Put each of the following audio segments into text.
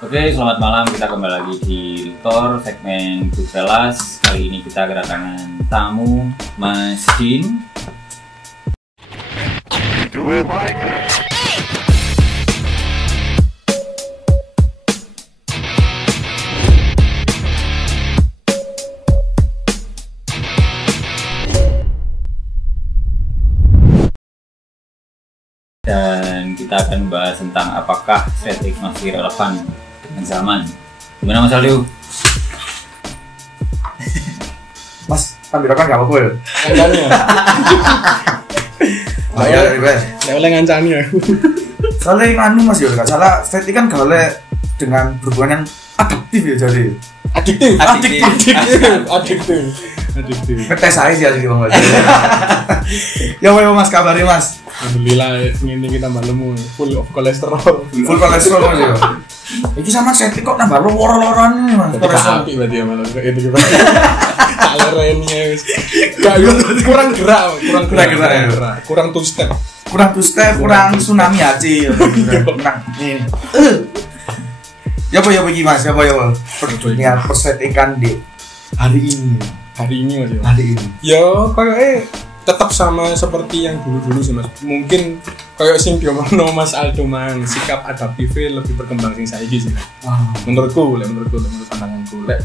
Oke, selamat malam. Kita kembali lagi di Rektor segmen Goodfellas. Kali ini kita kedatangan tamu Mas Din. Dan kita akan membahas tentang apakah estetik masih relevan dengan zaman. Gimana Mas Aldo? Mas, ambil rokok gak apa-apa ya? Ngancani ya? Bahaya dari bes. Saya boleh ngancani ya? Soalnya anu Mas ya, gak salah estetik kan gak boleh dengan berhubungan yang adiktif ya jadi. Adiktif. Ngetes aja sih asli Bang. Ya Mas, kabarnya Mas? Alhamdulillah ini kita malemu full of kolesterol. Full kolesterol Mas ya. Iki sama estetik kok nambah loro-loron ini Mas. Kolesterol berarti ya malah itu gitu. Kalerenya wis. Kurang gerak, kurang two step. Kurang tsunami aja. Kurang ini. Ya apa iki Mas? Ya apa? Perdunia persetikan di hari ini. Mas ya. Hari ini. Ya kayaknya tetap sama seperti yang dulu-dulu sih Mas. Mungkin kayak sing diomongno Mas Aldo mang, sikap adaptifnya lebih berkembang sing saiki sih. Menurutku menurut pandanganku. Lek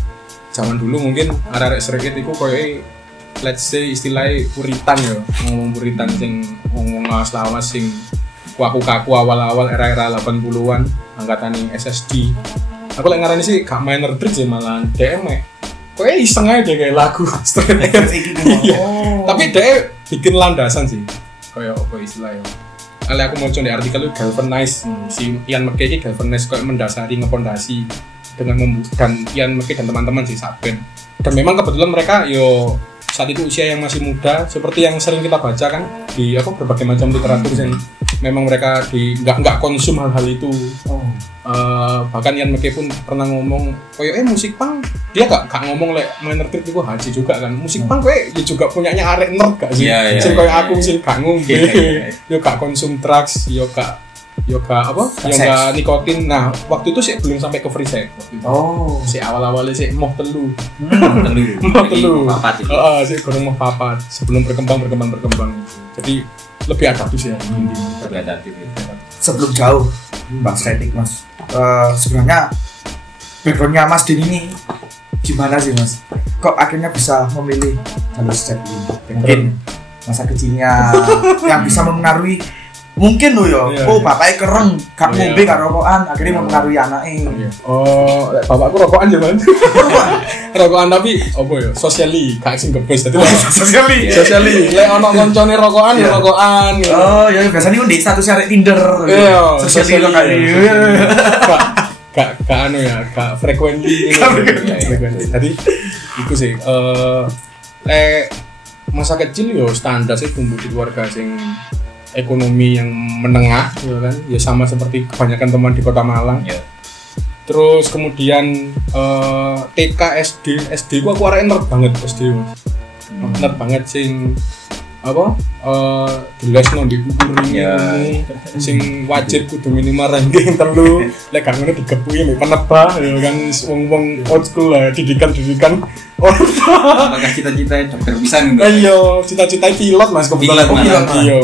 zaman dulu mungkin arek-arek sregit iku koyo let's say istilahnya puritan ya. Ngomong puritan sing ngomong lawas-lawas sing kaku-kaku awal-awal era-era 80-an angkatan SSD. Aku lek ngarani sih gak minor threat sih malah DM kowe iseng aja deh kayak lagu straight iya. Tapi dia bikin landasan sih kayak apa istilahnya kali aku mau coba di artikel itu galvanize si Ian McKay galvanize kayak mendasari ngepondasi dengan dan Ian McKay dan teman-teman sih Saben dan memang kebetulan mereka yo saat itu usia yang masih muda seperti yang sering kita baca kan di apa berbagai macam literatur yang memang mereka nggak konsum hal-hal itu. Bahkan Ian McKay pun pernah ngomong kayak musik punk dia gak ngomong lek minor threat itu haji juga kan musik punk kayak juga punyanya arek nerd gak sih sing kayak aku sing gak ngombe yo gak konsum drugs yo gak nikotin. Nah waktu itu sih belum sampai ke free sex si awal-awalnya sih moh telu papat itu sih kurang moh papat sebelum berkembang jadi lebih adaptif ya lebih adaptif ya. Sebelum jauh Mbak estetik Mas, sebenarnya backgroundnya Mas Din ini gimana sih Mas? Kok akhirnya bisa memilih jalur estetik ini? Mungkin masa kecilnya yang bisa mempengaruhi mungkin loh ya, bapaknya kereng, gak ngombe, gak rokokan, akhirnya mempengaruhi anaknya. Bapakku rokokan zaman rokokan tapi apa ya, sosiali, gak sing gebes tadi sosiali, lek ono koncone rokokan ya rokokan oh ya biasanya di status arek Tinder sosiali lo kali gak anu ya, gak frequently tadi itu sih masa kecil yo standar sih tumbuh di keluarga sing ekonomi yang menengah ya kan ya sama seperti kebanyakan teman di Kota Malang ya. Terus kemudian TK SD gua arek nerd banget SD Mas. Nerd banget sing apa dilesno di kuring sing wajib kudu minimal ranking 3 lek gak ngono digepuki mek penebah ya kan wong-wong old school lah didikan apakah cita-cita dokter pisan ayo cita-cita pilot Mas kebetulan pilot iya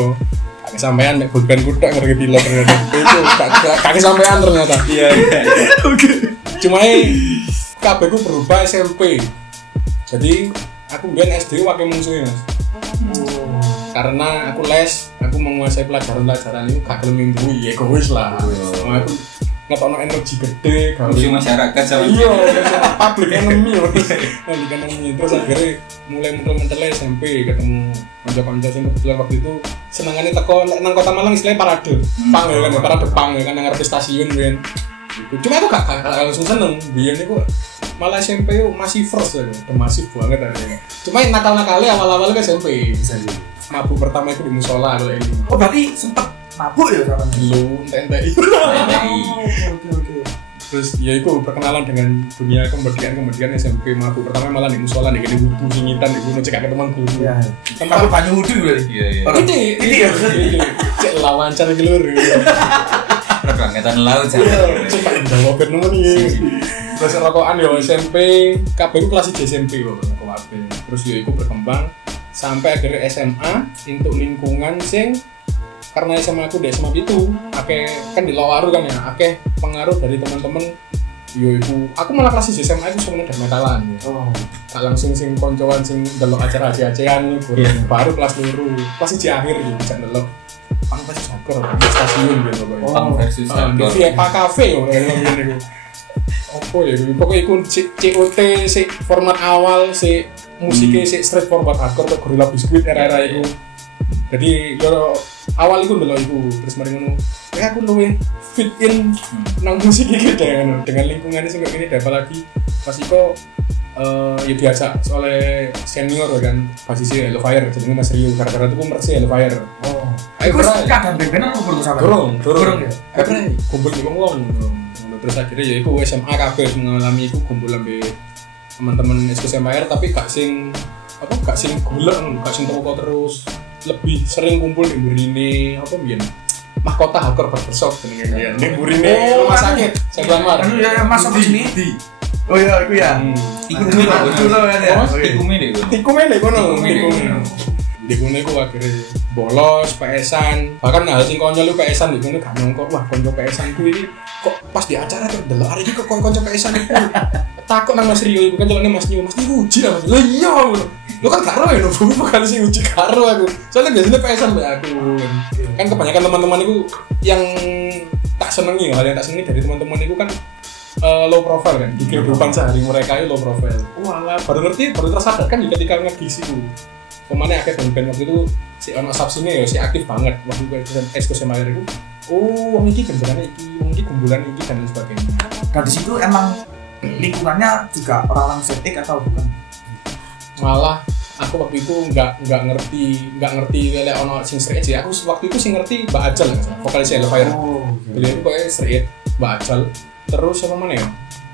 kesampaian nek bukan kuda ngerti pilot ternyata itu gak kesampaian ternyata iya oke cuma kabeh ku berubah SMP jadi aku mbiyen SD wae mungsuhe Mas karena aku les aku menguasai pelajaran itu gak gelem minggu ya egois lah aku ngetokno energi gede gawe masyarakat sama iya public enemy terus akhirnya mulai muncul SMP ketemu kanca-kanca sing kebetulan waktu itu senengane teko nang Kota Malang istilahnya parade pang ya kan parade pang ya kan nang ngarep stasiun ben cuma aku gak langsung seneng biyen niku malah SMP masih first ya masih banget aja cuma nakal-nakalnya awal-awal ke SMP mabuk pertama itu di musola kalau ini berarti sempet mabuk ya sama lu ente-ente oke. Terus ya itu perkenalan dengan dunia kemudian SMP mabuk pertama malah di musola nih gini wudu singitan di gunung cek temanku iya tempat banyu wudu berarti ini ya cek lawancar gelur Angkatan laut Iya, coba jawab nemu nih. Terus rokokan yo SMP, kabeh ku kelas 1 SMP kok kabeh. Terus yo iku berkembang sampai akhirnya SMA untuk lingkungan sing karena SMA aku di SMA itu akeh kan di Lowaru kan ya, akeh pengaruh dari teman-teman yo iku. Aku malah kelas 1 SMA itu sebenarnya dari metalan ya. Tak langsung sing koncoan sing delok acara aci-acian baru kelas 2, kelas 1 akhir gitu bisa delok. Pang versus hardcore di stasiun gitu pokoknya. Pang versus hardcore. Di Pak Cafe yo ngene iku. Opo ya, pokoknya iku COT si format awal si musiknya si straight forward hardcore atau Gorilla Biscuit era-era iku. Jadi yo awal iku ndelok iku terus mari ngono. Kayak aku luwe fit in nang musik iki dengan lingkungannya sing kok ngene apalagi pas iku ya diajak oleh senior kan basisnya Hellfire jenenge Mas Rio gara-gara itu mersi Hellfire. Iku kadang band-bandan kumpul sama. Durung ya. Kumpul di wong. Terus akhirnya ya iku SMA kabeh mengalami iku kumpul ambe teman-teman SKS Empire tapi gak sing golek, gak sing toko terus. Lebih sering kumpul di Burine apa mbiyen. Mahkota Hardcore Barbershop jenenge ya. Ning Burine rumah sakit Saglamar. Anu ya Mas apa sini? Oh iya iku ya. Iku loh ya. Tikume deh kono. Di kono iku akhirnya bolos PS-an. Bahkan hal sing konyol lu PS-an di kono gak nyongkok. Wah, konco PS-an ku iki kok pas di acara tuh delok arek iki kok konco PS-an iku. Takut nang Mas Rio iku kan celane Mas Nyu uji lah Mas. Lah iya. Lu kan karo ya nopo bukan sing uji karo aku. Soalnya biasanya PS-an mbak aku. Kan kebanyakan teman-teman iku yang tak senengi, hal yang tak senengi dari teman-teman iku kan low profile kan, di kehidupan sehari mereka itu low profile. Walah, baru tersadar kan ketika ngegisi itu. Kemana akhirnya band-band waktu itu si ono subsine ya si aktif banget waktu itu SKS Empire itu. Oh, wong iki beneran iki, wong iki kumpulan iki dan lain sebagainya. Dan di situ emang lingkungannya juga orang-orang setik atau bukan? Malah aku waktu itu nggak ngerti lele ono sing straight aja. Aku waktu itu sing ngerti Mbak Ajal vokalis Hellfire. Beliau itu pokoknya straight Mbak Ajal. Terus apa mana ya?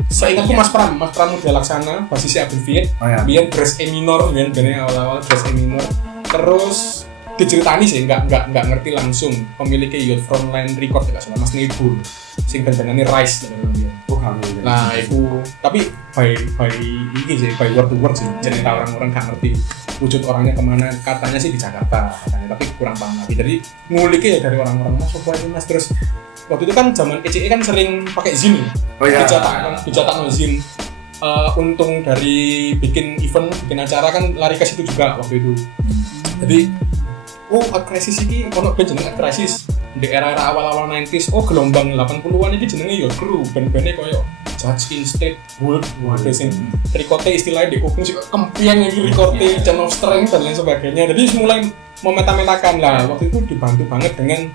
Saya ingatku Mas Pram udah laksana basisnya Abbreviate. Biar dress E minor, biar awal-awal dress E minor. Terus diceritani sih, nggak ngerti langsung pemiliknya Youth Frontline Record ya salah Mas Nebul. Sing band-bandane Rise dan dia. Nah itu, tapi by word to word sih cerita orang-orang nggak ngerti wujud orangnya kemana. Katanya sih di Jakarta katanya, tapi kurang paham lagi. Jadi nguliknya ya dari orang-orang Mas apa itu Mas terus. Waktu itu kan zaman ECE kan sering pakai zin ya, dicetak zin. Untung dari bikin event, bikin acara kan lari ke situ juga waktu itu. Jadi, Art Crisis ini kalau band jenenge Art Crisis di era-era awal-awal 90s, gelombang 80-an ini jenenge ya kru, band-bandnya koyo Judge Instinct, Wolf, waduh sing rekote istilahnya di kuping sih kempiang iki rekote, Channel Strength dan lain sebagainya. Jadi mulai memeta-metakan lah. Waktu itu dibantu banget dengan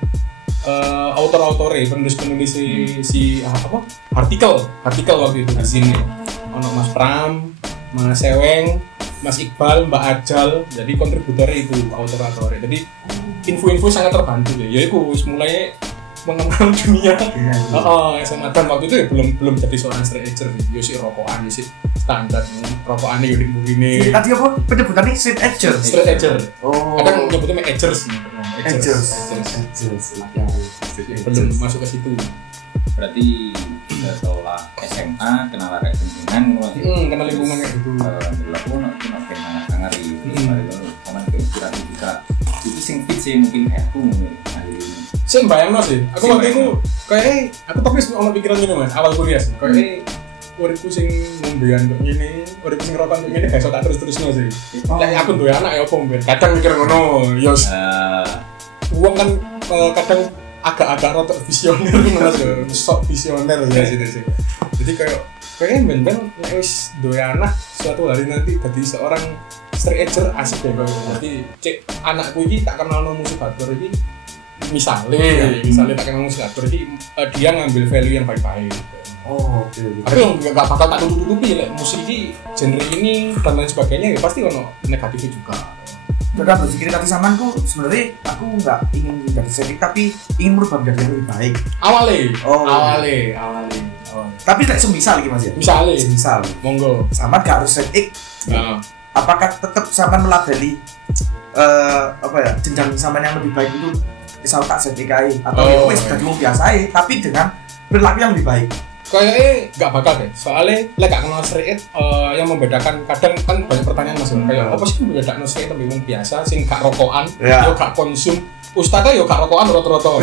autor-autore penulis si artikel waktu itu di sini ono Mas Pram, Mas Seweng, Mas Iqbal, Mbak Ajal, jadi kontributornya itu autor-autore. Jadi info-info sangat terbantu ya itu mulai mengenal dunia SMA dan waktu itu ya belum jadi seorang straight edger ya sih rokokan sih standar rokokannya ya ini tadi apa penyebutannya straight edger kadang nyebutnya edgers belum masuk ke situ. Berarti setelah SMA kenal arek lingkungan kenal lingkungannya itu aku nak ngari terus karena keinspirasi juga itu sing fit sih mungkin kayak aku sing bayangno sih aku waktu itu kayak aku tapi ono pikiran gini Mas awal kuliah sih kayak uripku sing ngombean kok ngene uripku sing rokokan kok ngene gak iso tak terus-terusno sih lek aku duwe anak ya opo mben kadang mikir ngono yo wong kan kadang agak rotok visioner Mas sok visioner ya sih jadi kayak ben-ben wis duwe anak suatu hari nanti jadi seorang straight edger asik ya jadi cek anakku ini tak kenal musik hardcore ini misalnya tak kenal musik hardcore ini dia ngambil value yang baik-baik. Oke. Tapi nggak bakal tak tutup-tutupi lah musik ini genre ini dan lain sebagainya ya pasti ono negatifnya juga. Udah berpikir tadi samanku sebenarnya aku nggak ingin menjadi setik tapi ingin merubah menjadi lebih baik. Awalnya. Tapi tak semisal lagi Mas ya. Misal. Monggo. Sama gak harus setik. Apakah tetap saman melabeli jenjang saman yang lebih baik itu misal tak sertikai atau wis dadi wong biasa tapi dengan perilaku yang lebih baik. Kayaknya nggak bakal deh, soalnya lek gak kenal street yang membedakan kadang kan banyak pertanyaan mas kayak apa sih membedakan street tapi wong biasa sing gak rokokan, yo gak konsum. Ustadnya yo gak rokokan rata-rata.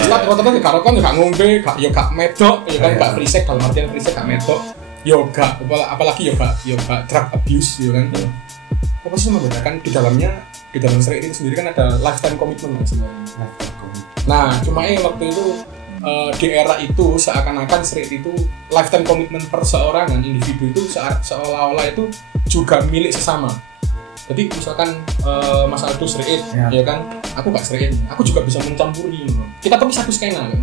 Ustad rata-rata gak rokokan, yo gak ngombe, yo gak medok, yo kan gak free sex dalam artian free sex gak medok, yo gak apalagi yo gak drug abuse yo kan. Apa sih membedakan di dalam street itu sendiri kan ada lifetime commitment mas sebenarnya. Nah cuma waktu itu di era itu seakan-akan street itu lifetime commitment perseorangan individu itu seolah-olah itu juga milik sesama. Jadi misalkan Mas Aldo street, ya kan, aku gak street, aku juga bisa mencampuri. Kita tapi satu skena kan.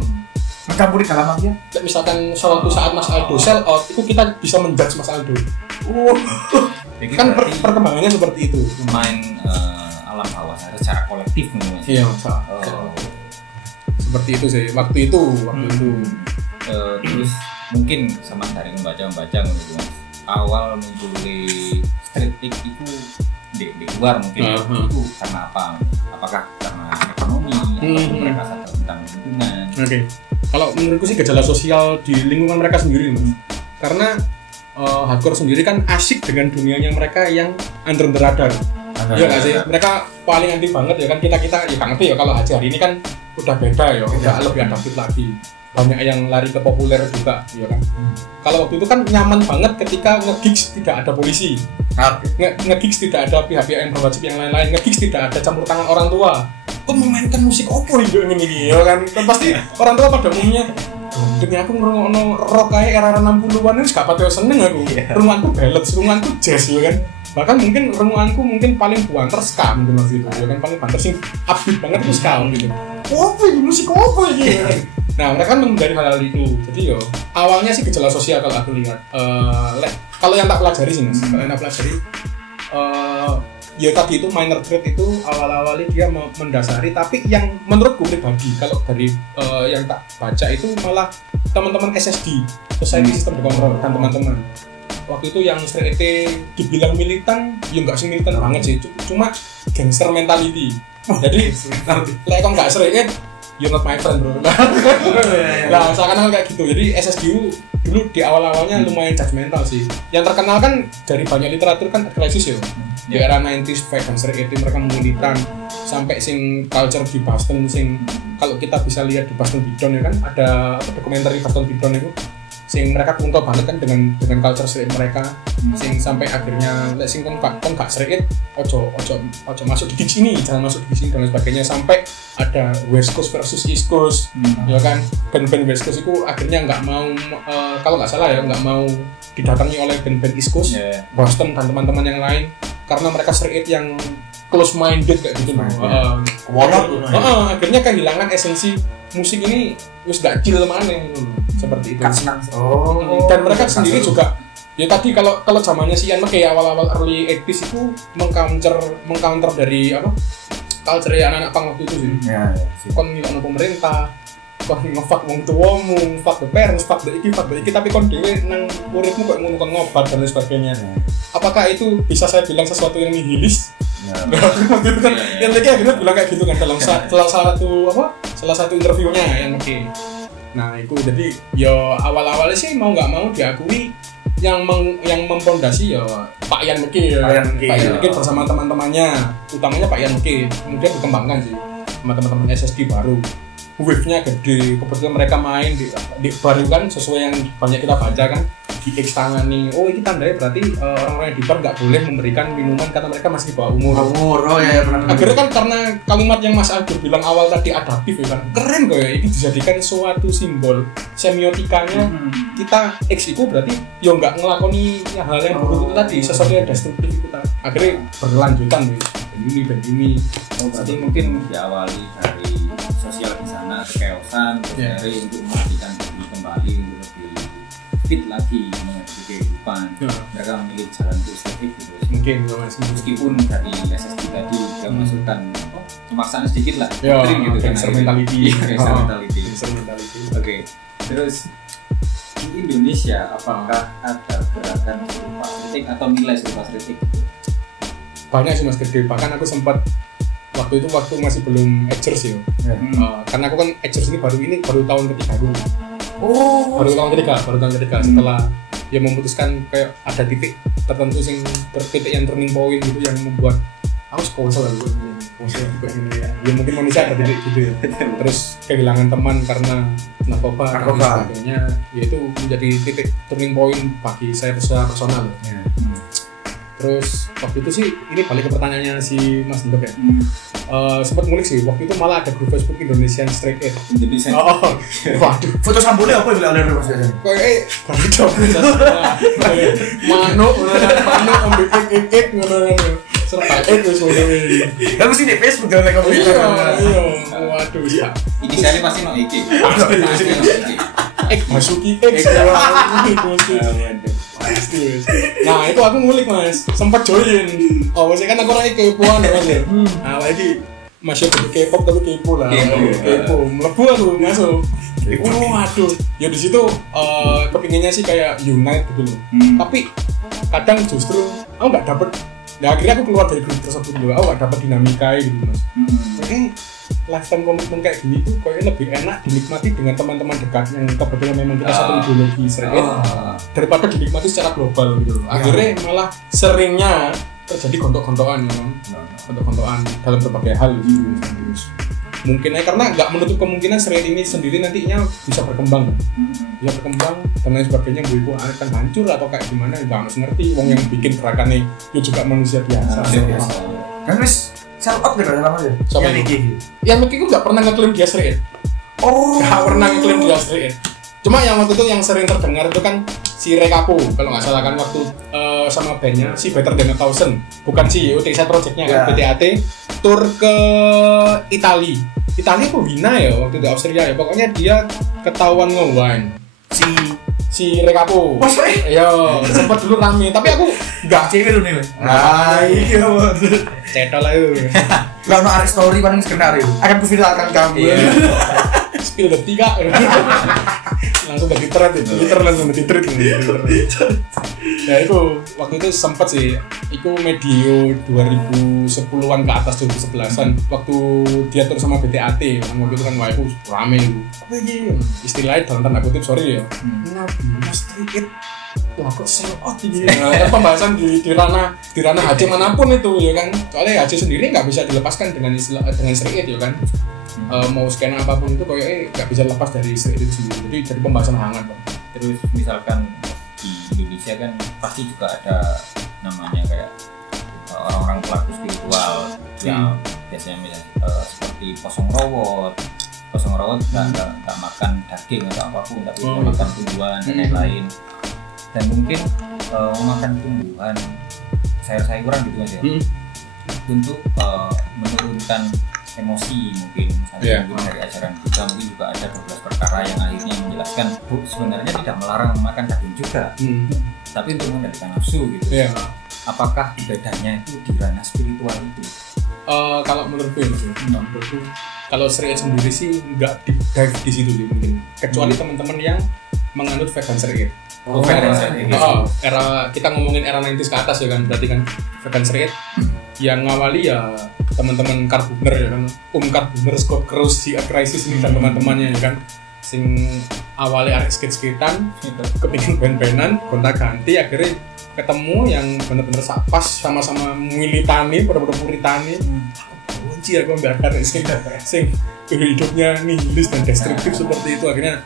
Mencampuri dalam artinya? Misalkan suatu saat Mas Aldo sell out, itu kita bisa menjudge Mas Aldo. Kan perkembangannya seperti itu. Main alam bawah sadar secara kolektif nih. Iya, seperti itu sih waktu itu. Terus mungkin sama dari membaca gitu mas. Awal muncul di street itu di luar mungkin itu karena apa? Apakah karena ekonomi atau mereka sadar tentang lingkungan? Oke. Kalau menurutku sih gejala sosial di lingkungan mereka sendiri mas. Karena hardcore sendiri kan asik dengan dunianya mereka yang under the radar. Iya nggak sih? Mereka paling anti banget ya kan kita ya nggak ngerti ya kalau hari ini kan udah beda ya, udah lebih adaptif lagi. Banyak yang lari ke populer juga, ya kan. Kalau waktu itu kan nyaman banget ketika nge-gigs tidak ada polisi, nge-gigs tidak ada pihak-pihak yang berwajib yang lain-lain, nge-gigs tidak ada campur tangan orang tua. Kok memainkan musik opo ini, ya kan? Kan pasti orang tua pada umumnya demi aku ngerungokno rock kayak era 60-an ini gak patut seneng aku. Runguanku ballads, runguanku jazz ya kan. Bahkan mungkin renunganku paling buanter ska mungkin waktu itu ya kan, paling banter sing upbeat banget itu ska gitu. Apa ini musik apa ini? Nah mereka kan menghindari hal-hal itu. Jadi yo awalnya sih gejala sosial kalau aku lihat. Kalau yang tak pelajari sih mas, kalau yang tak pelajari ya tadi itu minor threat itu awal-awalnya dia mendasari, tapi yang menurutku pribadi kalau dari yang tak baca itu malah teman-teman SSD, Society System Control dan teman-teman waktu itu yang straight dibilang militan, ya nggak sih militan banget sih, cuma gangster mentality. Jadi like kok nggak straight, you're not my friend bro. Nah seakan-akan kayak gitu. Jadi SSDU dulu di awal-awalnya lumayan judgmental sih. Yang terkenal kan dari banyak literatur kan Crisis ya. Di era 90s fight gangster itu mereka militan sampai sing culture di Boston sing kalau kita bisa lihat di Boston Bidon ya kan ada dokumenter di Boston Bidon itu sing mereka kuntul banget kan dengan culture street mereka sing sampai akhirnya sing kon gak street ojo masuk di gigs ini, jangan masuk di gigs ini dan sebagainya, sampai ada West Coast versus East Coast ya kan. Band-band West Coast itu akhirnya nggak mau kalau nggak salah ya nggak mau didatangi oleh band-band East Coast, Boston dan teman-teman yang lain karena mereka street yang close minded kayak gitu. Akhirnya kehilangan esensi musik ini wis gak chill mana seperti itu. Dan mereka sendiri juga ya tadi kalau zamannya si Ian McKay awal-awal early 80s itu mengcounter dari apa culture anak-anak punk waktu itu sih. Kon ngilokno pemerintah, kon nge-fuck wong tuamu, fuck the parents, fuck the iki tapi kon dhewe nang uripmu kok ngono kon ngobat dan lain sebagainya. Apakah itu bisa saya bilang sesuatu yang nihilis? Waktu itu kan yang lagi akhirnya bilang kayak gitu kan dalam salah satu interviewnya yang oke. Nah itu jadi ya awal-awalnya sih mau nggak mau diakui yang mempondasi ya Pak Ian McKay bersama teman-temannya, utamanya Pak Ian McKay, kemudian dikembangkan sih sama teman-teman SSD baru. Wave-nya gede, kebetulan mereka main di baru kan sesuai yang banyak kita baca kan di X tangan nih. Oh ini tandanya berarti orang-orang yang di bar nggak boleh memberikan minuman karena mereka masih di bawah umur. Akhirnya kan karena kalimat yang Mas Aldo bilang awal tadi adaptif ya kan, keren kok ya. Ini dijadikan suatu simbol semiotikanya kita X itu berarti ya nggak ngelakoni hal yang buruk itu tadi, sesuatu yang destruktif itu tadi. Akhirnya berkelanjutan nih. Ini. Berarti mungkin diawali dari sosial di sana, kekeosan, dari untuk memastikan diri kembali untuk lebih fit lagi menghadapi kehidupan. Mereka memilih jalan estetik gitu. Mungkin meskipun dari SSD tadi juga masukkan pemaksaan sedikit lah, gitu kan. Mentality. Oke. Terus di Indonesia apakah ada gerakan serupa estetik atau nilai serupa estetik? Banyak sih mas gede, bahkan aku sempat waktu masih belum Edgers ya. Karena aku kan Edgers ini baru tahun ketiga dulu. Baru tahun ketiga setelah dia memutuskan kayak ada titik tertentu titik yang turning point gitu yang membuat aku sekolah gitu. Ya mungkin manusia ada titik gitu ya. Terus kehilangan teman karena narkoba dan sebagainya, yaitu menjadi titik turning point bagi saya secara personal. Terus waktu itu sih ini balik ke pertanyaannya si Mas Ndok ya. Sempat ngulik sih waktu itu malah ada grup Facebook Indonesian Straight Edge. Waduh. Foto sampulnya apa yang bilang Mas biasanya? Kayak baru coba manuk ambil kek ngono. Serta wis ngono iki. Lah mesti di Facebook dan like komentar. Iya. Waduh ya. Inisialnya pasti no iki. Masuki X. Pasti. Nah, itu aku ngulik Mas. Sempat join. Oh, maksudnya kan aku orangnya kepoan ya Mas. Nah, lagi masih K-pop tapi kepo lah. Kepo. Mlebu aku masuk. Waduh. Ya di situ kepinginnya sih kayak unite gitu loh. Tapi kadang justru aku enggak dapet. Nah, akhirnya aku keluar dari grup tersebut dulu. Aku enggak dapet dinamika gitu Mas. Oke. Lifetime komitmen kayak gini tuh kayaknya lebih enak dinikmati dengan teman-teman dekat yang kebetulan memang kita satu ideologi straight daripada dinikmati secara global gitu. Akhirnya malah seringnya terjadi gontok-gontokan ya kan. Gontok-gontokan dalam berbagai hal gitu. Mungkin karena nggak menutup kemungkinan straight ini sendiri nantinya bisa berkembang dan lain sebagainya. Bu akan hancur atau kayak gimana nggak harus ngerti. Wong yang bikin gerakannya itu juga manusia biasa. Kan wis sell out kan lama ya. Yang Niki. Yang Niki itu nggak pernah ngeklaim dia straight. Nggak pernah ngeklaim dia straight. Cuma yang waktu itu yang sering terdengar itu kan si Rekapo kalau nggak salah kan waktu sama bandnya si Better Than a Thousand, bukan si UTC Project-nya kan BTAT tour ke Italia apa Wina ya waktu di Austria ya, pokoknya dia ketahuan nge-wine si Rekapo. Ya sempat dulu rame tapi aku nggak cewek lu nih. Iya cetal lah itu. Lah ono arek story paling skenario akan kuviralkan kamu. Spill the tea kak. Langsung dari Twitter langsung dari Twitter. Ya itu waktu itu sempat sih itu medio 2010-an ke atas 2011-an waktu dia tur sama BTAT kan waktu itu kan wah itu rame itu apa ini istilahnya dalam tanda kutip sorry ya Mas Trikit wah kok sell out ini pembahasan di ranah HC manapun itu ya kan soalnya HC sendiri nggak bisa dilepaskan dengan straight ya kan. Mau skena apapun itu kayaknya nggak bisa lepas dari straight itu sendiri, jadi pembahasan hangat Bang. Terus misalkan di Indonesia kan pasti juga ada namanya kayak orang-orang pelaku spiritual yang biasanya seperti Kosong Rawot nggak makan daging atau apapun tapi makan tumbuhan dan lain-lain, dan mungkin makan tumbuhan sayur-sayuran gitu aja untuk menurunkan emosi mungkin mungkin dari ajaran Buddha mungkin juga ada 12 perkara yang akhirnya menjelaskan sebenarnya tidak melarang makan daging juga tapi untuk mengendalikan nafsu gitu. Apakah bedanya itu di ranah spiritual itu? Kalau menurutku kalau straight sendiri sih nggak deep dive di situ sih mungkin kecuali teman-teman yang menganut vegan straight. Era kita ngomongin era 90s ke atas ya kan, berarti kan vegan straight yang ngawali ya teman-teman Karbuner ya kan, Karbuner, Scott Krause, si Crisis ini dan teman-temannya ya kan, sing awalnya arek skate-skatean kepingin band-bandan gonta-ganti akhirnya ketemu yang bener-bener pas sama-sama militani bener-bener puritani kunci aku ambil sing hidupnya nihilis dan destruktif seperti itu, akhirnya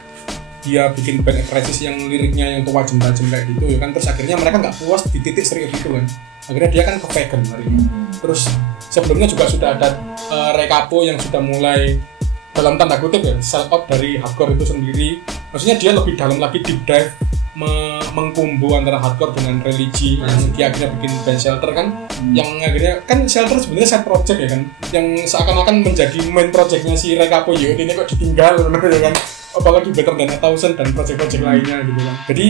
dia bikin band Crisis yang liriknya yang tajam-tajam kayak gitu ya kan, terus akhirnya mereka nggak puas di titik straight itu kan, akhirnya dia kan ke vegan terus sebelumnya juga sudah ada Rekapo yang sudah mulai dalam tanda kutip ya sell out dari hardcore itu sendiri, maksudnya dia lebih dalam lagi deep dive mengkumbu antara hardcore dengan religi yang dia akhirnya bikin band Shelter kan, yang akhirnya kan Shelter sebenarnya side project ya kan, yang seakan-akan menjadi main projectnya si Rekapo ini kok ditinggal ya kan, apalagi Better Than a Thousand dan project-project lainnya gitu kan. Jadi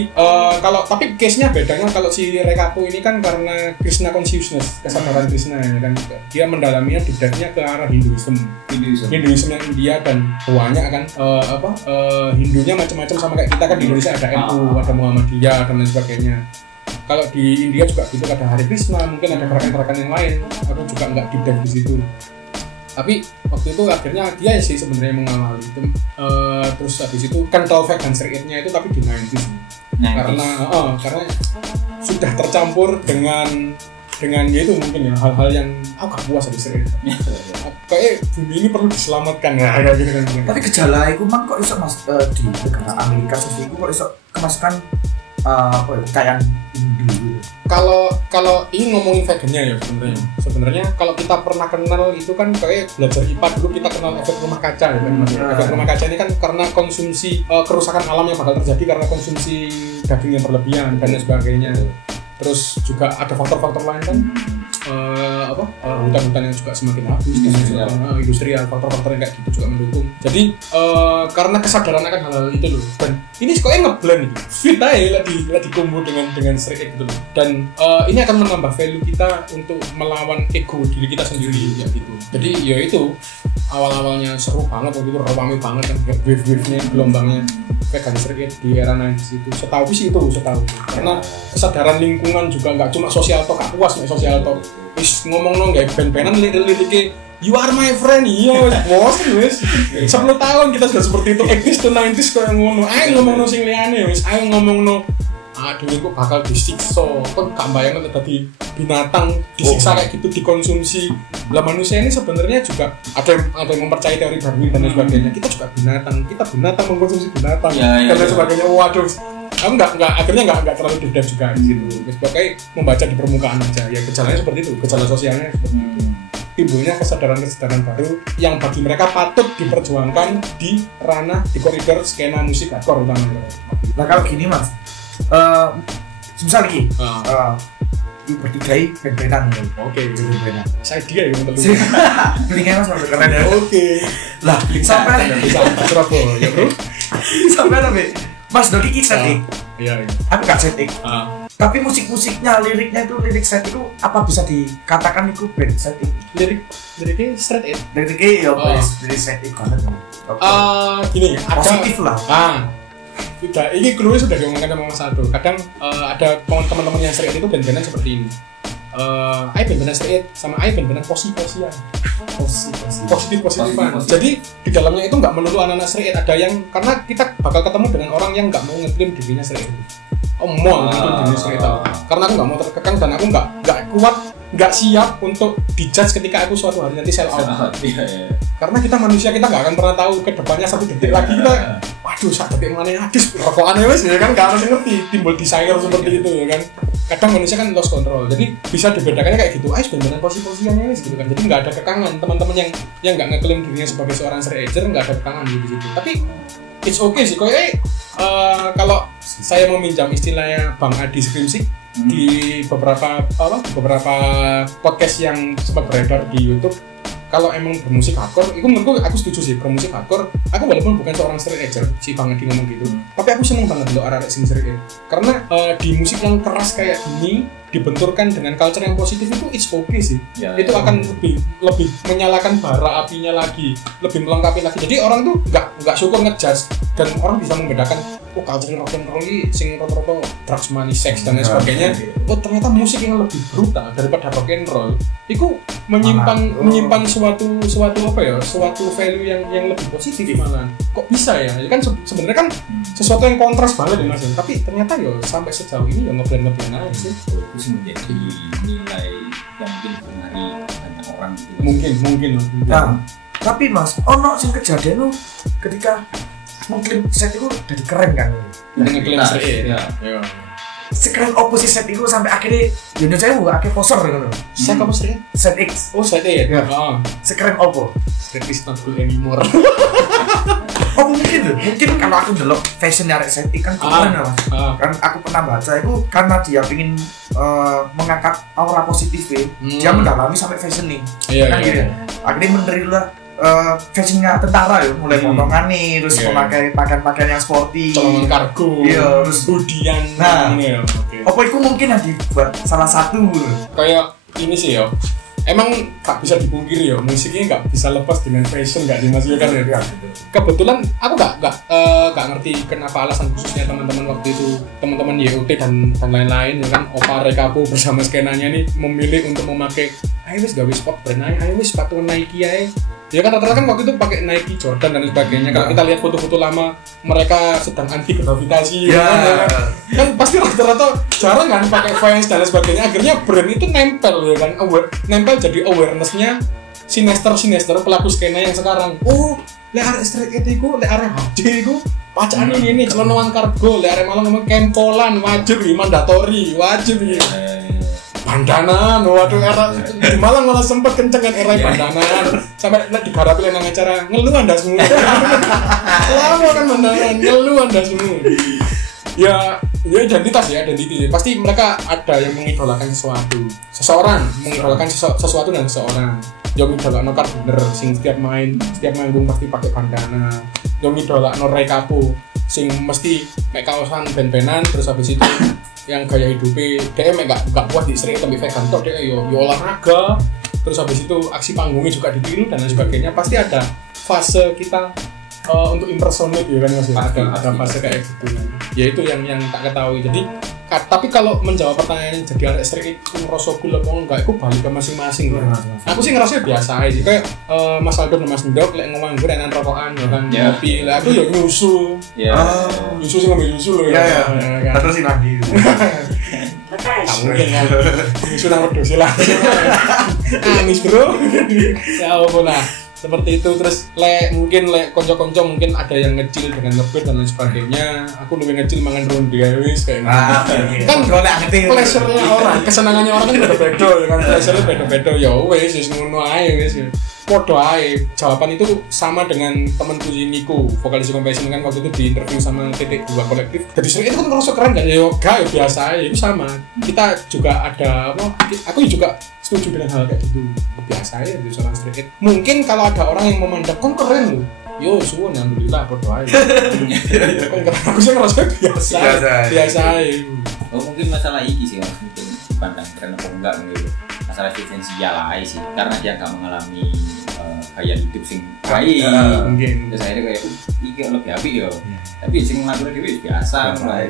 kalau tapi case-nya bedanya kalau si Rekapo ini kan karena Krishna consciousness, kesadaran Krishna ya kan, dia mendalaminya didaknya ke arah Hinduism yang India dan banyak kan Hindunya macam-macam sama kayak kita kan di Indonesia ada NU, ada Muhammadiyah dan lain sebagainya. Kalau di India juga gitu ada Hare Krishna, mungkin ada gerakan-gerakan yang lain. Aku juga nggak deep dive di situ. Tapi waktu itu akhirnya dia sih sebenarnya mengawali itu. Terus habis itu kan Taufik dan Street-nya itu tapi di 90s. Karena sudah tercampur dengan itu mungkin ya hal-hal yang aku gak puas dari Street. Kayak bumi ini perlu diselamatkan ya kayak gini kan. Tapi gejala itu mang kok iso Mas di negara Amerika seperti itu kok iso kemasukan kayak Hindu. Kalau ini ngomongin vegannya ya sebenarnya kalau kita pernah kenal itu kan kayak belajar IPA dulu kita kenal efek rumah kaca ya kan Mas. Efek rumah kaca ini kan karena konsumsi kerusakan alam yang bakal terjadi karena konsumsi daging yang berlebihan dan sebagainya. Terus juga ada faktor-faktor lain kan hutan-hutan yang juga semakin habis industrial faktor-faktor yang kayak gitu juga mendukung. Jadi karena kesadaran akan hal-hal itu loh, dan ini kayaknya ngeblend gitu fit aja lagi kombo dengan Street gitu loh, dan ini akan menambah value kita untuk melawan ego diri kita sendiri ya gitu. Jadi ya itu awal-awalnya seru banget waktu itu, ramai banget kan wave-wave-nya, gelombangnya vegan Street di era 90s itu. Setahu karena kesadaran lingkungan juga nggak cuma sosial talk, gak puas nih sosial talk. Wis ngomong nggak ben-benan lirik-liriknya you are my friend, iya wis 10 tahun kita sudah seperti itu. Eksis to 90s kok yang ngono. Ayo ngomongno sing liyane wis, ayo ngomongno aduh kok bakal disiksa, kok gak bayangin tadi binatang disiksa kayak gitu, dikonsumsi. Lah manusia ini sebenarnya juga ada yang mempercayai teori Darwin dan sebagainya. Kita juga binatang mengkonsumsi binatang dan sebagainya. Waduh, aku akhirnya nggak terlalu deep juga di situ. Sebagai membaca di permukaan aja. Ya gejalanya seperti itu, gejala sosialnya seperti itu. Timbulnya kesadaran baru yang bagi mereka patut diperjuangkan di ranah, di koridor skena musik hardcore utamanya. Nah kalau gini Mas, misal lagi bertigai band-bandan oke, band-bandan saya dia yang terlalu belinya Mas keren ya. Oke lah sampai bisa Surabaya ya bro, sampai tapi Mas Dodi set iya aku gak set tapi musik-musiknya, liriknya itu, lirik set itu apa bisa dikatakan itu band set liriknya straight it liriknya ya lirik set it banget gini positif lah udah, ini keluarnya sudah diomongkan sama Mas Aldo. Kadang ada teman-teman yang Street itu band-bandan seperti ini. Ayo band-bandan Street sama ayo band-bandan positif-positivan. Jadi di dalamnya itu nggak melulu anak-anak Street, ada yang karena kita bakal ketemu dengan orang yang nggak mau ngeklaim dirinya Street. Mau ngeklaim dirinya Street karena aku nggak mau terkekang dan aku nggak kuat, nggak siap untuk dijudge ketika aku suatu hari nanti sell out. Karena kita manusia, kita nggak akan pernah tahu ke depannya 1 detik lagi kita waduh 1 detik mana habis rokokannya wes ya kan, nggak harus ngerti timbul desire seperti itu ya kan. Kadang manusia kan lost control, jadi bisa dibedakannya kayak gitu. Benar-benar posisi-posisinya wes gitu kan, jadi nggak ada kekangan. Teman-teman yang nggak ngeklaim dirinya sebagai seorang stranger nggak ada kekangan di situ. Tapi it's okay sih, kalau saya meminjam istilahnya Bang Adi Skrimsik di beberapa podcast yang sempat beredar di YouTube. Kalau emang bermusik hardcore, itu menurutku aku setuju sih bermusik hardcore. Aku walaupun bukan seorang straight edger, si Bang Adi ngomong gitu, tapi aku seneng banget untuk arah sing straight edge. Karena di musik yang keras kayak gini dibenturkan dengan culture yang positif itu it's okay sih. Itu akan lebih menyalakan bara apinya lagi, lebih melengkapi lagi. Jadi orang tuh nggak syukur ngejudge, dan orang bisa membedakan culture rock and roll ini sing rata-rata drugs, money, sex dan lain sebagainya. Ternyata musik yang lebih brutal daripada rock and roll itu menyimpan suatu value yang lebih positif malah. Kok bisa ya? Kan sebenarnya kan sesuatu yang kontras banget ya Mas. Tapi ternyata ya sampai sejauh ini ya ngeblend aja sih. Itu menjadi nilai yang mungkin dipengaruhi banyak orang gitu. Mungkin. Nah, tapi Mas, ono sing kejadian lu ketika mungkin set itu dari keren kan? Dengan klaim set ya. Sekeren opposisi set itu sampai akhirnya Indonesia itu akhirnya poser gitu. Set apa sih? Set X. Oh, set ya. Sekeren opo? Set is not cool anymore. Mungkin kalau aku delok fashion arek set X kan keren ya Mas. Kan aku pernah baca itu karena dia ingin mengangkat aura positif dia mendalami sampai fashion nih. Kan gitu. Akhirnya menerilah fashionnya tentara ya, mulai potongan nih, terus memakai pakaian-pakaian yang sporty, colongan kargo, terus hoodie-an. Apa itu mungkin yang dibuat salah satu kayak ini sih ya. Emang gak bisa dipungkiri ya, musiknya gak bisa lepas dengan fashion, gak dimasukkan ya. Kebetulan aku gak ngerti kenapa alasan khususnya teman-teman waktu itu, teman-teman YUT dan lain-lain ya kan, Opa Rekapo bersama skenanya nih memilih untuk memakai ayo wis gawe sport brand ayo wis sepatu Nike ae. Ya kan rata-rata kan waktu itu pakai Nike Jordan dan sebagainya. Kalau kita lihat foto-foto lama mereka sedang anti gravitasi kan pasti rata-rata jarang kan pakai Vans dan sebagainya. Akhirnya brand itu nempel ya kan, nempel jadi awareness-nya sinester pelaku skena yang sekarang. Oh, lek arek street iku, lek arek HD iku pacane ini celonoan kargo, lek arek Malang ngomong kempolan wajib mandatory, wajib iki. Bandanan, waduh era di Malang malah sempet kenceng kan era bandanan sampai digarapi nang acara ngeluh Anda semua. Lama kan bandanan ngeluh Anda semua. Ya identitas pasti mereka ada yang mengidolakan seseorang mengidolakan sesuatu dan seseorang. Yang idolakno Carbener sing setiap manggung pasti pakai bandana. Yang idolakno Ray Kapo sing mesti mek kaosan ben-benan terus habis itu yang gaya hidupnya dia gak kuat di sering tapi vegan tok dia yo olahraga terus habis itu aksi panggungnya juga ditiru dan lain sebagainya. Pasti ada fase kita untuk impersonate ya kan Mas, ada fase kayak gitu ya itu yang tak ketahui. Jadi tapi kalau menjawab pertanyaan jadi arek street itu ngerasa cool apa enggak, itu balik ke masing-masing ya. Aku sih ngerasa biasa aja sih kayak Mas Aldo dan Mas Ndok lek ngomong gue enak rokokan ya kan ngopi lah aku ya nyusu nyusu sih ngomong nyusu loh ya terus sih lagi mungkin kan nyusu nang wedhus lah amis bro ya apa lah seperti itu. Terus mungkin konco-konco mungkin ada yang ngecil dengan ngebet dan lain sebagainya. Aku lebih ngecil mangan ronde wis kayak gitu. Kan pleasure-nya orang, kesenangannya orang kan beda-beda ya kan. Pleasure-nya beda-beda ya wis ngono ae wis. Podo ae. Jawaban itu sama dengan temanku Niko, vokalis Compassion kan waktu itu di interview sama Titik 2 kolektif. Jadi sering itu kan ngerasa keren kan ya enggak ya biasa aja itu sama. Kita juga ada aku juga setuju dengan hal kayak gitu. Biasa ya di seorang street. Mungkin kalau ada orang yang memandang kan keren loh. Yo suwun alhamdulillah berdoa. Aku sih ngerasa biasa aja. Oh mungkin masalah iki sih Mas, mungkin dipandang keren apa enggak gitu. Masalah esensial aja sih karena dia enggak mengalami gaya hidup sing baik. Mungkin terus akhirnya kayak iki lebih apik yo. Tapi sing ngelakuin dhewe biasa mulai.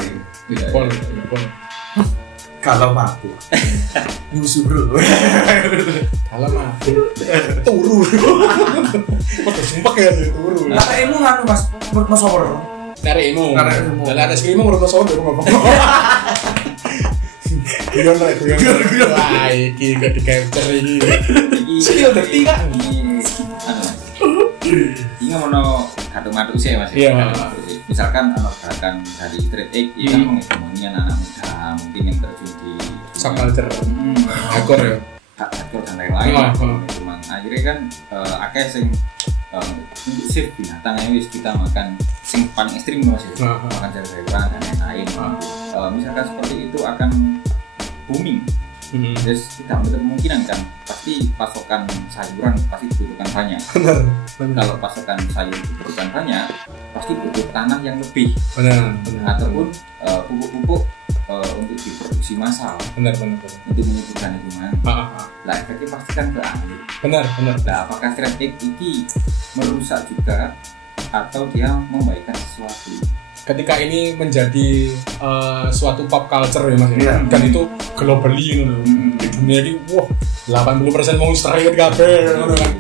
Kalau mabuk nyusu bro kalau mabuk turu kok sumpah ya turu karemu nganu Mas menurut Mas Sower karemu dalam ada skrimo menurut Mas Sower baru ngomong guyon wah iki gak di capture iki skill detik kan ini ngono kado-kado sih Mas. Iya. Misalkan gerakan dari Street X itu kan menghegemoni anak muda mungkin yang terjun di subculture hardcore ya hardcore dan lain-lain cuman akhirnya kan akeh sing sip binatang aja wis kita makan sing paling ekstrim Mas ya makan sayuran dan lain-lain misalkan seperti itu akan booming. Terus tidak ada kemungkinan kan pasti pasokan sayuran pasti dibutuhkan banyak. Benar. Kalau pasokan sayur dibutuhkan banyak pasti butuh tanah yang lebih. Benar. Ataupun pupuk-pupuk untuk diproduksi massal. Benar. Untuk menyuburkan lingkungan. Lah efeknya pasti kan ke air. Benar. Nah apakah Street X ini merusak juga atau dia membaikkan sesuatu? Ketika ini menjadi suatu pop culture ya Mas ya. Dan itu globally gitu loh. Di dunia ini wah 80% mau straight kabeh ngono kan.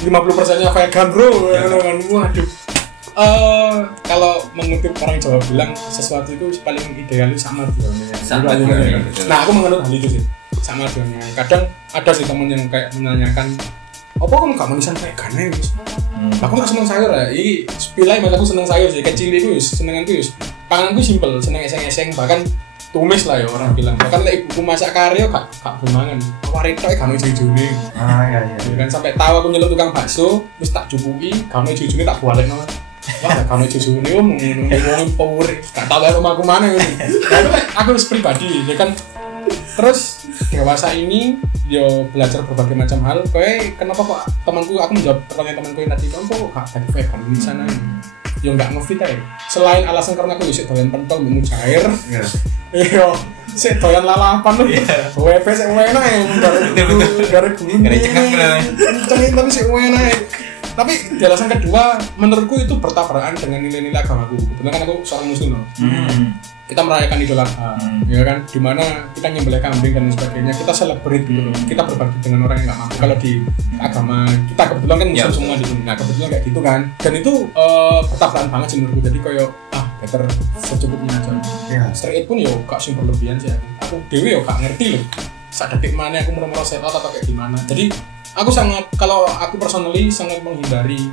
50%-nya vegan bro ngono kan. Waduh. Kalau mengutip orang Jawa bilang sesuatu itu paling ideal itu sama duanya. Nah, aku menganut hal itu sih. Sama duanya. Kadang ada sih temen yang kayak menanyakan apa kamu gak manisan vegan ya Mas? Aku gak seneng sayur ya, ini sepilai mas aku seneng sayur sih, kecil itu yus, senenganku yus panganku simpel, seneng eseng-eseng, bahkan tumis lah ya orang bilang bahkan ibuku masak karyo gak bermangan warin tau gak mau jujune kan sampai tahu aku nyeluk tukang bakso, terus tak jupui, gak mau jujune tak balik nama wah gak mau jujune, ngomongin power, gak tau ya rumahku mana ini aku pribadi, ya kan terus dewasa ini yo belajar berbagai macam hal. Kenapa kok temanku aku menjawab pertanyaan temanku yang tadi kok gak jadi vegan di sana yo nggak ngefit aja. Selain alasan karena aku sik doyan pentol minum cair. Yo sik doyan lalapan lho. WP sik enak ya gara guru. Kenceng tapi sik enak. Tapi di alasan kedua menurutku itu bertabrakan dengan nilai-nilai agamaku. Kebetulan kan aku seorang muslim loh. kita merayakan Idul Adha, ya kan, dimana kita nyembelih kambing dan sebagainya, kita celebrate gitu, kita berbagi dengan orang yang nggak mampu. Kalau di agama kita kebetulan kan Muslim semua di sini, nah kebetulan kayak gitu kan, dan itu bertabrakan banget sih menurutku. Jadi kayak better secukupnya aja. Straight pun yo gak sing berlebihan sih. Aku dewe yo gak ngerti loh. Saat detik mana aku mau set out atau kayak gimana. Jadi kalau aku personally sangat menghindari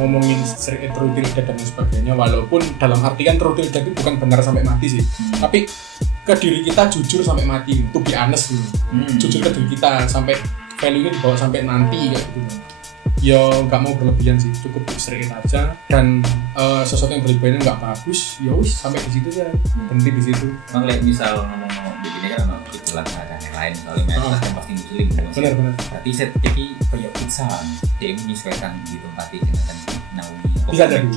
ngomongin straight true till death dan sebagainya, walaupun dalam artian true till death itu bukan benar sampai mati sih, tapi ke diri kita jujur sampai mati, to be honest gitu. Jujur ke diri kita sampai value-nya dibawa sampai nanti kayak gitu. Ya nggak mau berlebihan sih, cukup straight aja, dan sesuatu yang berlebihan nggak bagus, ya wis sampai di situ ya, berhenti di situ. Emang lihat misal ngomong begini kan memang itulah ada yang lain, soalnya mereka kan pasti muslim. Benar. Berarti set ini kayak pizza, dia menyesuaikan di tempat ini dengan naungi. Bisa jadi.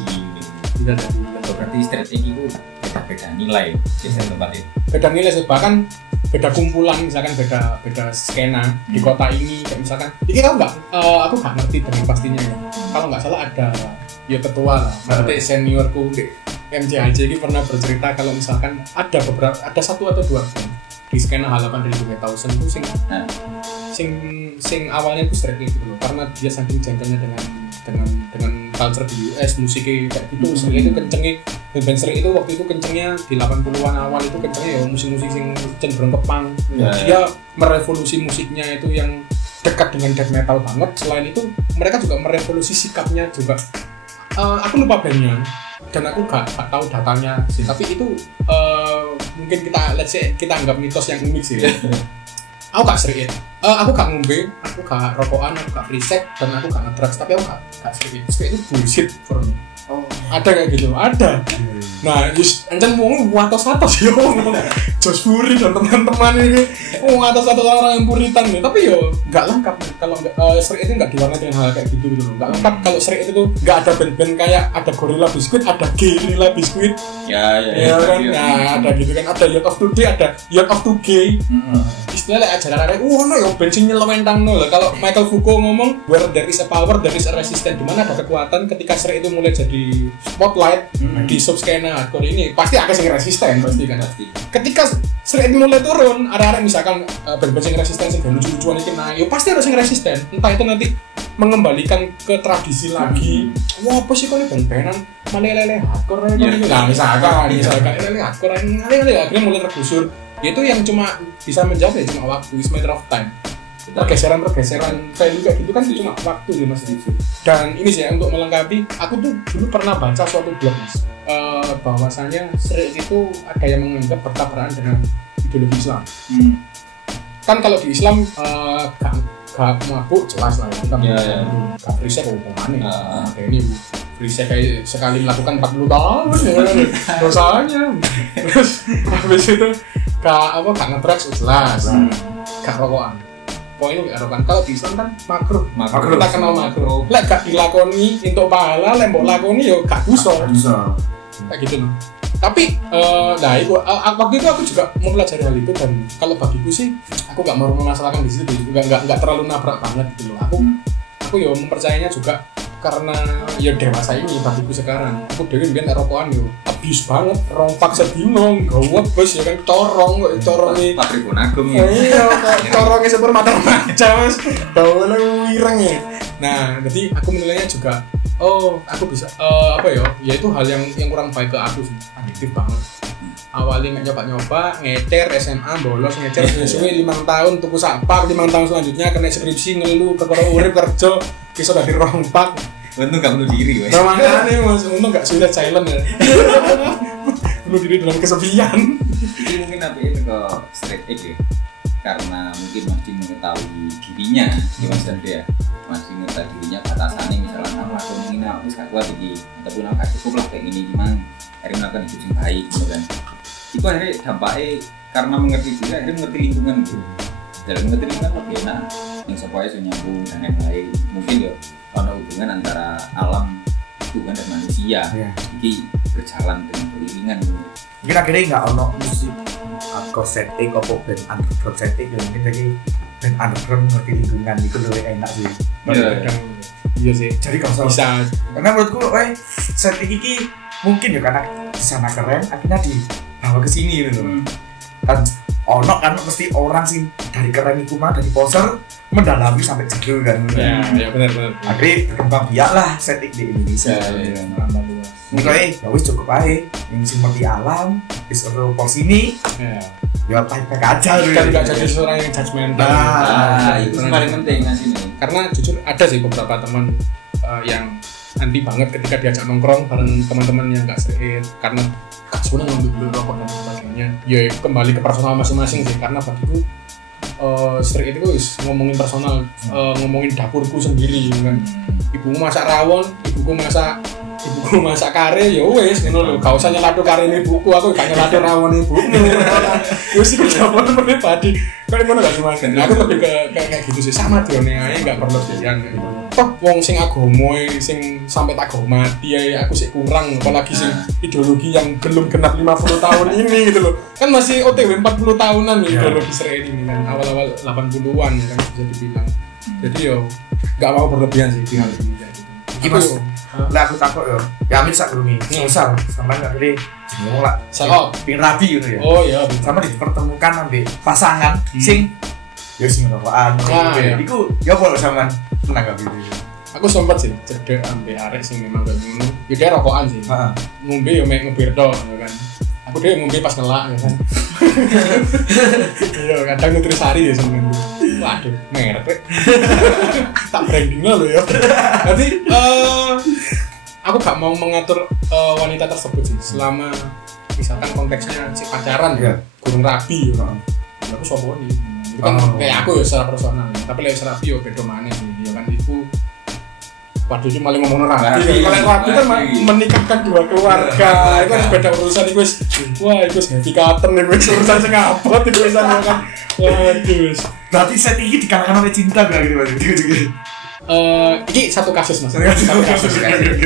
Berarti straight ini itu beda nilai di tempat itu. Beda nilai sih, bahkan beda kumpulan, misalkan beda skena di kota ini, kayak misalkan ini kan aku nggak ngerti dengan pastinya ya. Kalau nggak salah ada ya ketua lah, berarti seniorku di MCHJ ini pernah bercerita kalau misalkan ada satu atau dua di skena halaman dari 2000 itu sing awalnya itu straight gitu loh, karena dia saking jengkelnya dengan culture di US, musiknya kayak gitu. Straight itu kencengnya, band straight itu waktu itu kencengnya di 80-an awal itu kencengnya ya musik-musik sing cenderung ke punk. Dia merevolusi musiknya itu yang dekat dengan death metal banget. Selain itu mereka juga merevolusi sikapnya juga. Aku lupa bandnya dan aku gak tahu datanya sih, tapi itu mungkin kita anggap mitos yang unik sih. Aku gak straight, aku gak ngombe, aku gak rokokan, aku gak free sex, dan aku gak ngedrugs, tapi aku gak straight. Straight itu bullshit for me. Ada kayak gitu, ada. Nah, ancan wong atos-atos yo, Josh Fury dan teman-teman ini, atos-atos orang yang puritan nih. Tapi yo nggak lengkap kalau straight itu nggak diwarnai dengan hal kayak gitu loh. Nggak lengkap kalau straight itu nggak ada band-band kayak ada Gorilla Biscuit, ada Gorilla Biscuit. Ya kan, nah ada gitu kan, ada Yacht of Today, ada Yacht of Today. Istilahnya ajaran-ajaran, no yo bensin nyelewentang no lah. Kalau Michael Foucault ngomong where there is a power, there is a resistance. Dimana ada kekuatan ketika straight itu mulai jadi spotlight di subskena hardcore ini pasti akan sing resisten pasti kan. Ketika straight mulai turun, ada misalkan band-band sing resisten sing lucu-lucuan iki nah, yo pasti harus sing resisten. Entah itu nanti mengembalikan ke tradisi lagi. Wah, apa sih kok ini band-bandan lele hardcore gitu. Nah, misalkan lele hardcore akhirnya mulai tergusur. Itu yang cuma bisa menjawab ya cuma waktu, is matter of time. Pergeseran value kayak gitu kan cuma waktu ya Mas. Dan ini sih untuk melengkapi, aku tuh dulu pernah baca suatu blog Mas, bahwasanya straight itu ada yang menganggap bertabrakan dengan ideologi Islam. Kan kalau di Islam gak mabuk jelas lah ya, kita gak free sex hukumannya. Ini free sex kayak sekali melakukan 40 tahun ya, dosanya. Terus habis itu gak ngedrugs jelas, gak rokokan. Poinnya gak rokokan. Kalau di Islam kan makruh. Kita kenal makruh. Lek gak dilakoni untuk pahala, lek mbok lakoni yo gak dosa. Kayak gitu loh. Tapi nah itu waktu itu aku juga mempelajari hal itu, dan kalau bagiku sih aku nggak mau memasalahkan di situ, nggak terlalu nabrak banget gitu loh. Aku ya mempercayainya juga karena ya dewasa ini bagiku sekarang. Aku dewi biar rokokan yo abis banget, rompak sedino gawat bos ya kan, corongnya pabrik Bonagem ya. Iya, corongnya seperti mata-mata mas, baunya wireng ya. Nah jadi aku menilainya juga aku bisa ya itu hal yang kurang baik ke aku sih, adiktif banget. Awalnya nyoba ngecer SMA bolos ngecer suwe 5 tahun tuku sapak, 5 tahun selanjutnya kena skripsi ngeluh perkara urip kerja kisah dari rompak. Untung gak bunuh diri wes. Nah makanya mas, untung gak sudah silent ya. Bunuh diri dalam kesepian. Ini mungkin apa itu ke straight edge ya, karena mungkin masih mengetahui dirinya di masa dia, masih mengetahui dirinya batasannya, misalnya aku ingin aku gak kuat ini ataupun aku gak cukup lah kayak gini, gimana akhirnya melakukan hidup yang baik gitu kan. Itu akhirnya dampaknya karena mengerti diri, akhirnya mengerti lingkungan gitu. Dalam mengerti lingkungan lebih enak, yang supaya nyambung dan lain-lain. Mungkin ya ada hubungan antara alam, Tuhan dan manusia. Jadi berjalan dengan beriringan. Mungkin akhirnya nggak ono musik hardcore setting, kok band underground setting, ya mungkin jadi band underground ngerti lingkungan itu lebih enak sih. Iya sih. Jadi kalau bisa, karena menurutku setting ini mungkin ya karena di sana keren, akhirnya bawa ke sini gitu. Kan ono kan mesti orang sih dari keren iku mah dari poser mendalami sampai jero kan. Ya benar. Akhirnya berkembang biak lah estetik di Indonesia. Tambah luas. Mulai ya wis cukup ae yang seperti alam, wis sini. Ya baik-baik aja kan nggak jadi seorang yang judgmental. Itu paling penting sih. Karena jujur ada sih beberapa teman yang anti banget ketika diajak nongkrong bareng teman-teman yang nggak straight karena sebenarnya ngambil rokok dan sebagainya. Ya kembali ke personal masing-masing sih karena bagiku straight itu ngomongin personal, ngomongin dapurku sendiri kan. Ibuku masak rawon, ibuku masak kare ya wis ngono lho. Gak usah nyelatu karene ibuku, aku gak nyelatu rawon ibuku. Wis iku dapur pribadi. Kayak ngono gak cuma kan. Aku lebih ke kayak gitu sih sama dione ae gak perlu pilihan. Toh wong sing agama sing sampai tak mati ya aku sih kurang apalagi sing ideologi yang belum genap 50 tahun ini gitu loh. Kan masih OTW 40 tahunan nih ideologi straight ini kan awal-awal 80-an ya kan bisa dibilang. Jadi yo gak mau berlebihan sih di hal ini gitu. Iki Mas, lah aku takut yo. Ya amin sak rumi. Misal sampean gak gede jeneng lah. Selok pin rabi gitu ya. Oh iya, sama dipertemukan ambek pasangan sing yo sing rokokan. Iku yo kok sampean menanggapi itu. Aku sempat sih cedek ambek arek sing memang gak ngono. Ya dia rokokan sih. Ngombe yo mek ngebir tok ya kan. Aku dia ngombe pas ngelak ya kan. Iya, kadang nutrisari ya sebenarnya. Waduh, merek. Tak branding lo ya. Jadi aku gak mau mengatur wanita tersebut sih selama misalkan konteksnya si pacaran ya, kurang rapi ya. Aku sobo nih. Itu kan kayak aku ya secara personal. Tapi lek secara rapi yo beda maneh sih. Ya kan itu waduh cuma ngomong rapi. Kalau rapi kan menikahkan dua keluarga. Itu kan beda urusan itu wis. Wah, itu heavy cutter nih wis urusan sing abot itu urusan kan. Waduh. Berarti set ini dikalahkan oleh cinta gak gitu Mas? Ini satu kasus Mas. Satu kasus.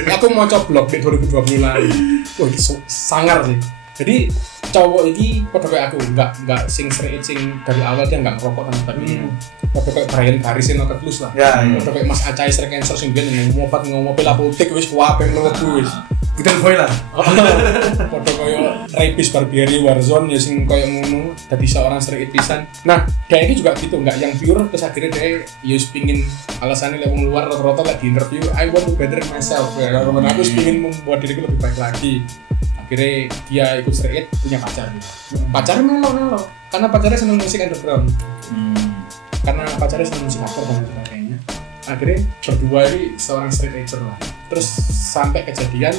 Aku mau coblok di 2020 lalu. Wah, ini sangar sih. Jadi cowok ini pada kayak aku nggak sing straight sing dari awal dia nggak ngerokok dan sebagainya. Pada kayak Brian Garis yang noket plus lah. Pada kayak Mas Acai straight cancer sing biar ngomong apotek wis kuape mlebu wis. Kita boy lah. Pada kayak rapis Barbieri Warzone ya sing kayak ngono dadi seorang straight pisan. Nah, dia ini juga gitu nggak yang pure terus akhirnya dia ya pingin alasannya lewat luar rata-rata lagi interview I want to better myself ya. Karena aku pingin membuat diriku lebih baik lagi. Akhirnya dia ikut straight punya pacar pacarnya melo karena pacarnya seneng musik underground karena pacarnya seneng musik hardcore dan sebagainya. Akhirnya berdua ini seorang straight edger lah. Terus sampai kejadian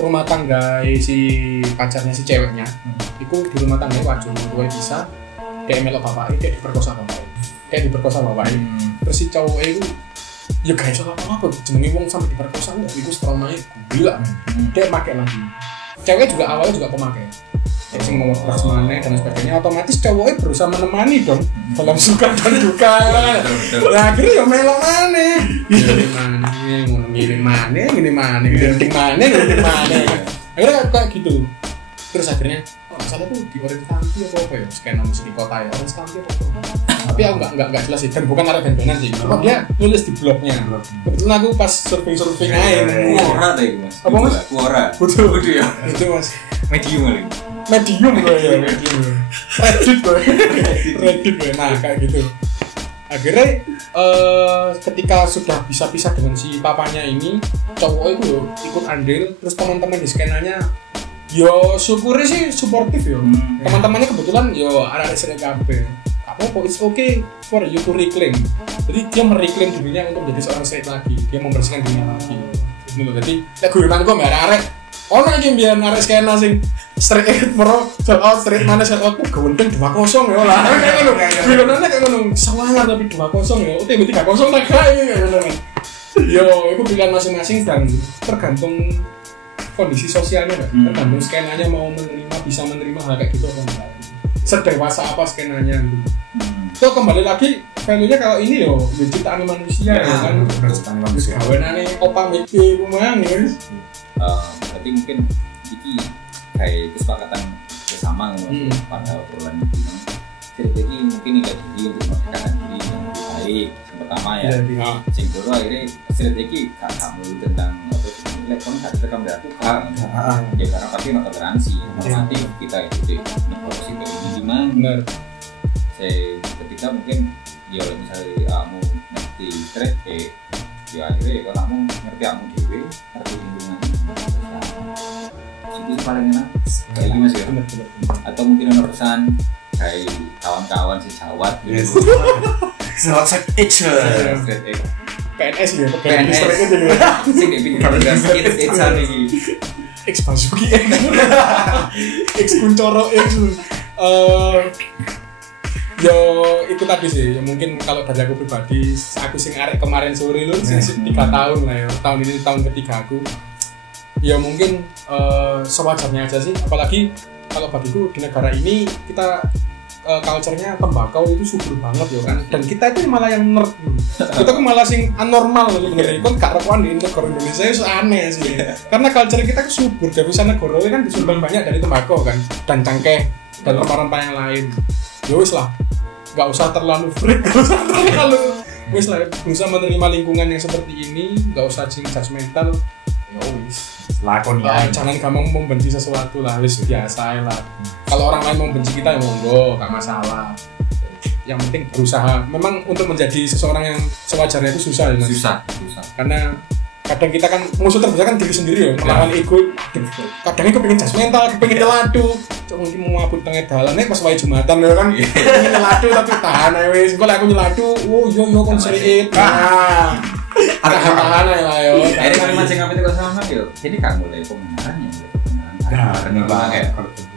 rumah tangga si pacarnya si ceweknya itu di rumah tangga wajib dua bisa kayak melok bapaknya kayak diperkosa bapaknya terus si cowok itu ya guys apa jenenge wong sampai diperkosa itu trauma gila dia pakai lagi. Cewek juga awalnya juga pemakai kayak sing ngomong keras maneh dan sebagainya otomatis cowoknya berusaha menemani dong dalam suka dan duka nah akhirnya ya melok maneh gini maneh akhirnya kayak gitu. Terus akhirnya masalah tuh di Orange County apa ya skena musik di kota ya Orange County apa tapi aku nggak jelas sih dan bukan arah band-bandan sih cuma dia nulis di blognya kebetulan aku pas surfing aja Quora deh Mas apa Mas? Quora betul ya itu Mas medium gue ya Reddit gue nah kayak gitu. Akhirnya ketika sudah bisa pisah dengan si papanya ini cowok itu ikut andil terus teman-teman di skenanya yo syukurnya sih suportif yo. Teman-temannya kebetulan yo ada sering kabeh. Apa it's okay for you to reclaim. Jadi dia mereclaim dirinya untuk menjadi seorang straight lagi. Dia membersihkan dirinya lagi. Gitu. Jadi lek guyonanku mbak arek ono iki mbiyen arek skena sing straight pro sold out straight mana sold out gawendeng 2-0 ya lah. Kayak ngono. Guyonane kayak ngono. Sangar tapi 2-0 ya. Udah 3-0 tak kae ngono. Yo, itu pilihan masing-masing dan tergantung kondisi sosialnya kan, tergantung skenanya mau menerima, bisa menerima hal kayak gitu apa enggak. Sedewasa apa skenanya gitu. So kembali lagi value-nya kalau ini yo ciptaan manusia ya kan. Ciptaan manusia. Kawenane opa miki kumang guys. Berarti mungkin iki kayak kesepakatan bersama pada obrolan ini. Jadi mungkin nggak jadi untuk mengatakan diri yang lebih baik. Yang pertama ya. Sing kedua akhirnya strategi kamu tentang apa lekon gak direkam dari aku kan ya karena pasti ada toleransi nanti kita itu negosiasi ini gimana benar saya ketika mungkin ya misalnya kamu ngerti stress ya akhirnya kalau kamu ngerti kamu dewe ngerti lingkungan itu paling enak kayak gimana sih ya? Atau mungkin ada pesan kayak kawan-kawan sejawat gitu Sejawat X PNS ya PNS sing dipikir it's lagi X Basuki X Kuncoro X yo itu tadi sih ya mungkin kalau dari aku pribadi aku sing arek kemarin sore lu sing 3 tahun lah ya tahun ini tahun ketiga aku ya mungkin sewajarnya aja sih apalagi kalau bagiku di negara ini kita culture-nya tembakau itu subur banget ya kan dan kita itu malah yang nerd kita tuh malah sing anormal sebenarnya kan gak rokokan di negara Indonesia itu aneh sih karena culture kita itu subur dari sana negara kan disumbang banyak dari tembakau kan dan cangkeh dan rempah-rempah yang lain ya wis lah gak usah terlalu freak gak usah terlalu wis lah berusaha menerima lingkungan yang seperti ini gak usah judgmental ya wis lakoni jangan gampang membenci sesuatu lah wis biasa lah kalau orang lain membenci kita ya monggo gak masalah yang penting berusaha memang untuk menjadi seseorang yang sewajarnya itu susah ya susah karena kadang kita kan musuh terbesar kan diri sendiri ya melawan ego kadang itu pengen judgmental pengen nyeladu mungkin mau mabuk tengah dalan pas wae Jumatan ya kan pengen nyeladu tapi tahan aja wis kalau aku nyeladu oh yo kon seriit tahan lah yo ini kami mancing apa itu sama yo ini kan mulai pembenarannya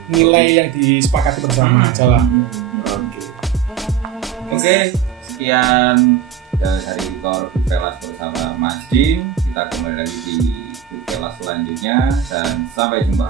nilai yang disepakati bersama aja lah oke sekian dari Goodfellas bersama Mas Dim kita kembali lagi di Goodfellas selanjutnya dan sampai jumpa.